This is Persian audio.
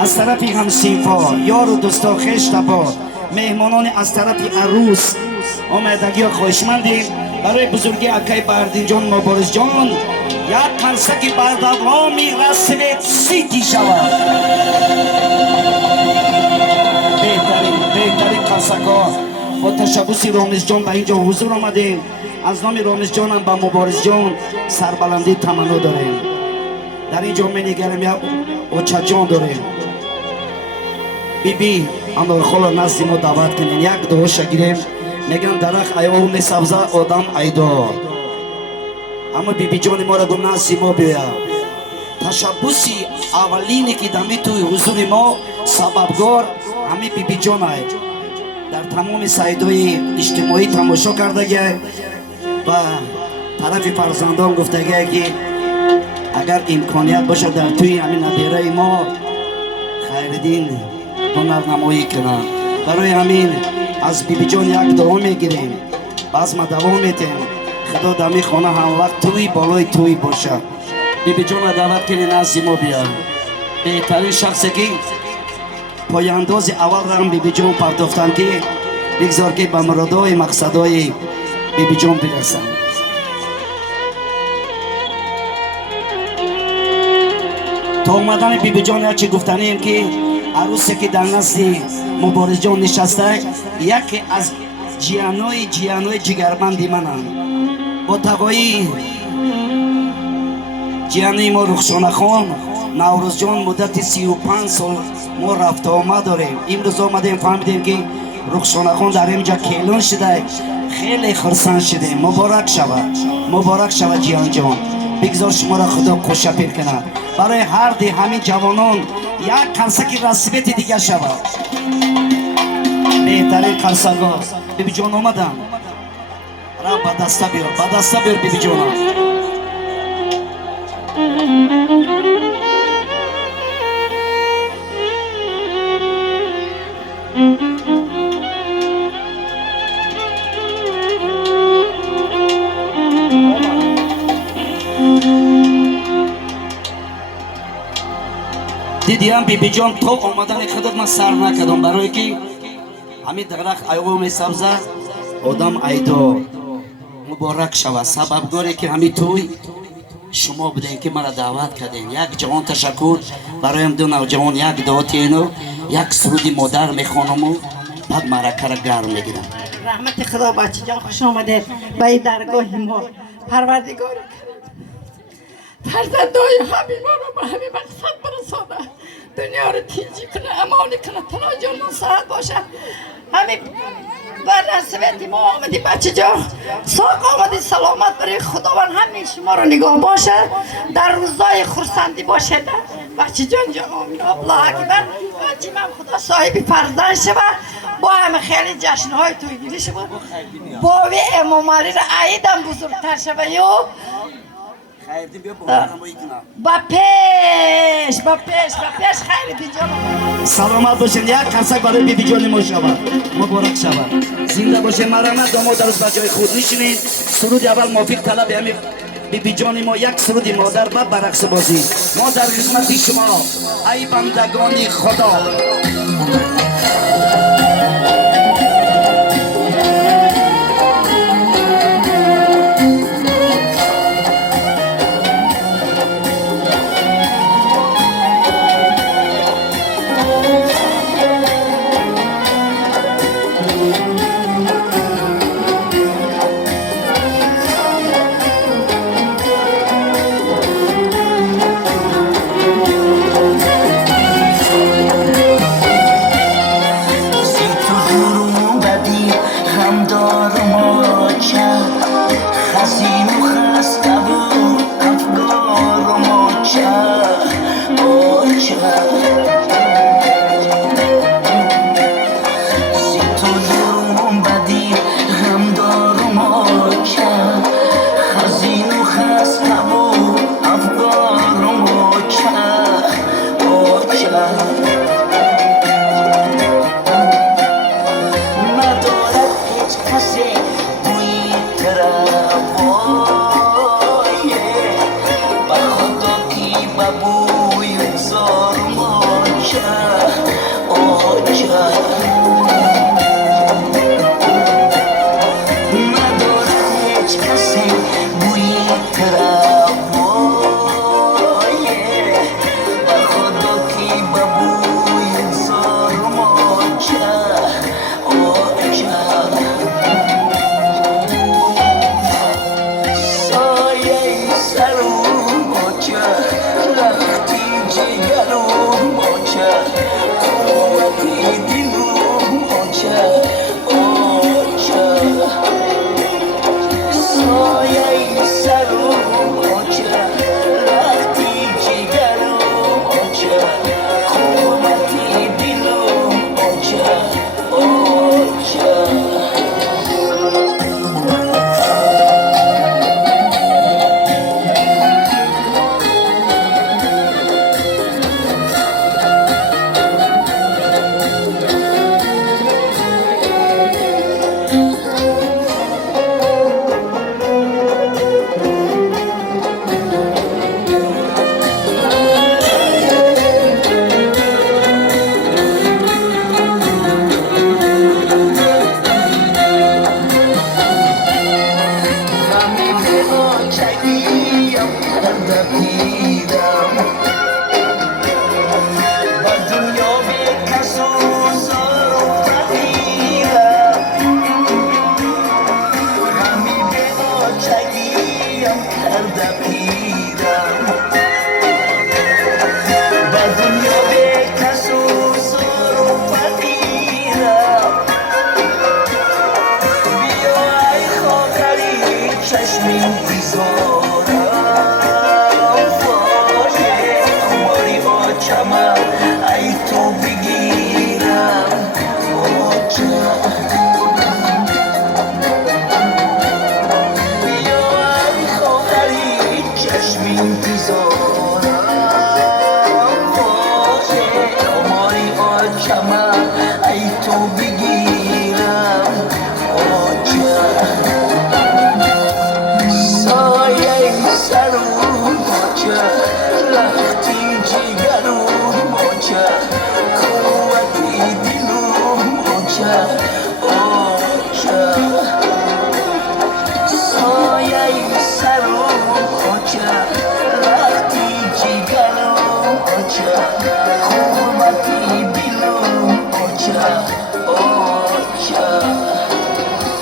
از طرف همسیفا یار و دوستا خشت با مهمانان از طرف عروس آمدگی ها خوشمندیم. برای بزرگی اکای بردین جان مبارز جان یک کنسکی بردوامی رسمت سیتی شود. بهترین کنسک ها با تشبوسی رامز جان به اینجا حضور آمدیم. از نام رامز جان هم به مبارز جان سربلندی تمنا داریم. در اینجا می نگرم یک اوچه جان داریم. بیبی اندار خولا نزدی ما دعوت کنین یک دوشا گیریم. میگن درخت ایوم سبزه آدم ایدار، اما بیبی جان ما را گم نزدی ما بیا. تشبوسی اولینی که دمی توی حضور ما سببگار همین بیبی جان های در تمام سایدهای اجتماعی تماشا کرده گه و طرف فرزندان گفته گه که اگر امکانیت باشه در توی همین نبیره ما خیردین هنرنمایی کنن. برای همین از بیبی جان یک دعا میگیریم، باز ما دعا میتیم خدا دمی خانه هم وقت توی بالای توی باشه. بیبی جان را دعوت کنین از ما بیار. بهترین شخصی که پایانداز اول را هم بیبی جان پرداختن که بگذار که به مرادهای مقصدهای بیبی جان برسن. تا اومدن بیبی جان هرچی گفتنیم که عروسی که در نزد مبارز جان نشسته یکی از جیانوی جگرمندی منم. با تقایی جیانوی ما رخشانه خان نوروز جان مدت 35 سال ما رفت آمد داریم. امروز آمدیم فهمیدیم که رخشانه خان در اینجا کیلون شده. خیلی خرسند شده. مبارک شود جیان جان. بگذار شما را خدا خوشپیر کند. برای هر دی همین جوانان یک کنسکی رسمیت دیگه شود. بهترین کنسک ها بیبی جان آمدن را با دسته بیار بیبی جان. دیدیم بیبی جان تو آمدن خودت من سر نکردم برای که همین درخت ایوم سبزه آدم ایدار مبارک شود. سببگاری که همین توی شما بودین که مرا دعوت کردین. یک جوان تشکر برایم دو نوجوان یک دعاتی اینو یک سرودی مادر میخوانم و بعد مرکه را گرم میگیرم. رحمت خدا بچه جان خوش آمده به این درگاه ما. پروردگار فرزندای همین ما رو به همین مقصد برسانه. دنیا رو تیجی کنه، امانی کنه، تنها جان صحت باشه. همین بر نصیبت ما آمدی بچه جان. ساق آمدی سلامت برای خداوند همین شما رو نگاه باشه. در روزای خرسندی باشه بچه جان. آمین الله اکبر. بچه من خدا صاحبی فرزند شود. با همه خیلی جشنهای توی گیری شود. باوی امام علی را عیدم بزرگتر شود. با پیش خیلی جان. سلامت باشین. یک کنسک برای بیبی جان ما شود. مبارک شود. زنده باشین. مرحمت داماد درست بچهای خود میشینین. سرود اول موافق طلب همین بیبی جان ما یک سرود مادر و برقص بازی. ما در خدمت شما ای بندگان خدا. کرد